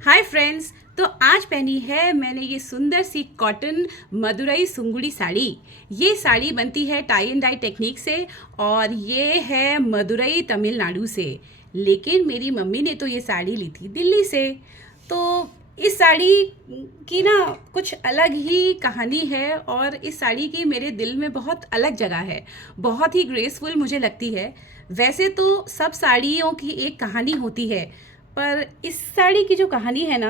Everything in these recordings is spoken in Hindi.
Hi friends. तो आज पहनी है मैंने ये सुंदर सी कॉटन मदुरई सुंगुड़ी साड़ी। ये साड़ी बनती है टाई एंड डाई टेक्निक से और ये है मदुरई तमिलनाडु से। लेकिन मेरी मम्मी ने तो ये साड़ी ली थी दिल्ली से। तो इस साड़ी की ना कुछ अलग ही कहानी है और इस साड़ी की मेरे दिल में बहुत अलग जगह है। बहुत ही ग्रेसफुल मुझे लगती है। वैसे तो सब साड़ियों की एक कहानी होती है, पर इस साड़ी की जो कहानी है ना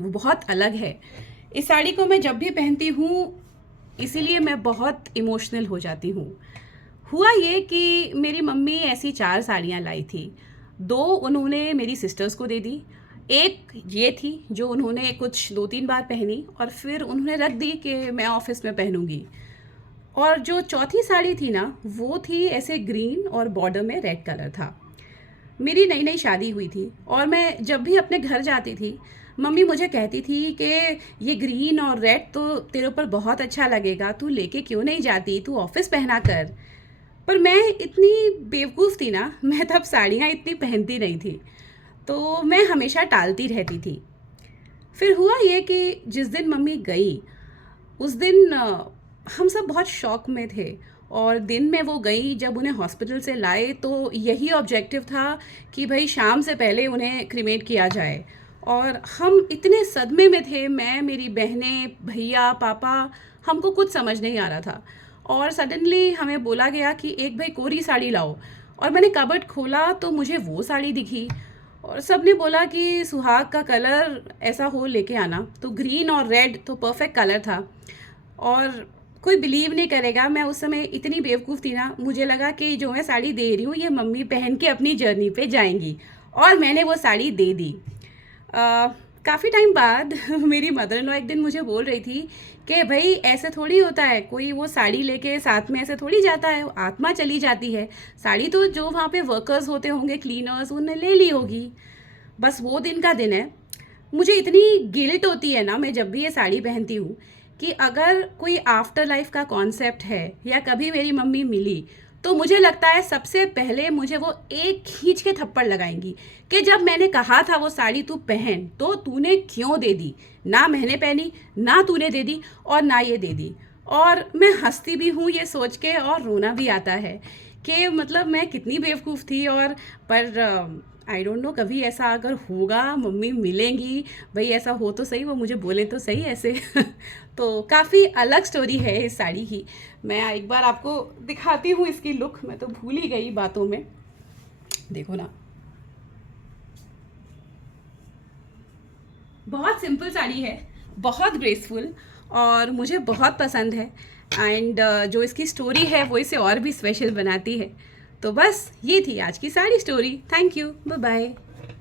वो बहुत अलग है। इस साड़ी को मैं जब भी पहनती हूँ इसीलिए मैं बहुत इमोशनल हो जाती हूँ। हुआ ये कि मेरी मम्मी ऐसी 4 साड़ियाँ लाई थी। 2 उन्होंने मेरी सिस्टर्स को दे दी। एक ये थी जो उन्होंने कुछ 2-3 बार पहनी और फिर उन्होंने रख दी कि मैं ऑफिस में पहनूंगी। और जो चौथी साड़ी थी ना वो थी ऐसे ग्रीन और बॉर्डर में रेड कलर था। मेरी नई नई शादी हुई थी और मैं जब भी अपने घर जाती थी मम्मी मुझे कहती थी कि ये ग्रीन और रेड तो तेरे ऊपर बहुत अच्छा लगेगा, तू लेके क्यों नहीं जाती, तू ऑफिस पहना कर। पर मैं इतनी बेवकूफ़ थी ना, मैं तब साड़ियाँ इतनी पहनती नहीं थी, तो मैं हमेशा टालती रहती थी। फिर हुआ ये कि जिस दिन मम्मी गई उस दिन हम सब बहुत शॉक में थे। और दिन में वो गई जब उन्हें हॉस्पिटल से लाए तो यही ऑब्जेक्टिव था कि भाई शाम से पहले उन्हें क्रीमेट किया जाए। और हम इतने सदमे में थे, मैं, मेरी बहनें, भैया, पापा, हमको कुछ समझ नहीं आ रहा था। और सडनली हमें बोला गया कि एक भाई कोरी साड़ी लाओ। और मैंने कबर्ड खोला तो मुझे वो साड़ी दिखी और सबने बोला कि सुहाग का कलर ऐसा हो लेके आना। तो ग्रीन और रेड तो परफेक्ट कलर था। और कोई बिलीव नहीं करेगा, मैं उस समय इतनी बेवकूफ़ थी ना, मुझे लगा कि जो मैं साड़ी दे रही हूँ ये मम्मी पहन के अपनी जर्नी पे जाएंगी। और मैंने वो साड़ी दे दी। काफ़ी टाइम बाद मेरी मदर इन लॉ एक दिन मुझे बोल रही थी कि भाई ऐसे थोड़ी होता है, कोई वो साड़ी लेके साथ में ऐसे थोड़ी जाता है, आत्मा चली जाती है। साड़ी तो जो वहाँ पे वर्कर्स होते होंगे, क्लीनर्स, उन्हें ले ली होगी। बस वो दिन का दिन है। मुझे इतनी गिल्ट होती है ना मैं जब भी ये साड़ी पहनती हूँ कि अगर कोई आफ्टर लाइफ का कॉन्सेप्ट है या कभी मेरी मम्मी मिली तो मुझे लगता है सबसे पहले मुझे वो एक खींच के थप्पड़ लगाएंगी कि जब मैंने कहा था वो साड़ी तू पहन तो तूने क्यों दे दी। ना मैंने पहनी, ना तूने दे दी और ना ये दे दी। और मैं हंसती भी हूँ ये सोच के और रोना भी आता है कि मतलब मैं कितनी बेवकूफ़ थी। और पर आई डोंट नो कभी ऐसा अगर होगा, मम्मी मिलेंगी, भाई ऐसा हो तो सही, वो मुझे बोले तो सही ऐसे। तो काफ़ी अलग स्टोरी है इस साड़ी की। मैं एक बार आपको दिखाती हूँ इसकी लुक, मैं तो भूल ही गई बातों में। देखो ना, बहुत सिंपल साड़ी है, बहुत ग्रेसफुल और मुझे बहुत पसंद है। एंड जो इसकी स्टोरी है वो इसे और भी स्पेशल बनाती है। तो बस ये थी आज की साड़ी story. Thank you, bye bye.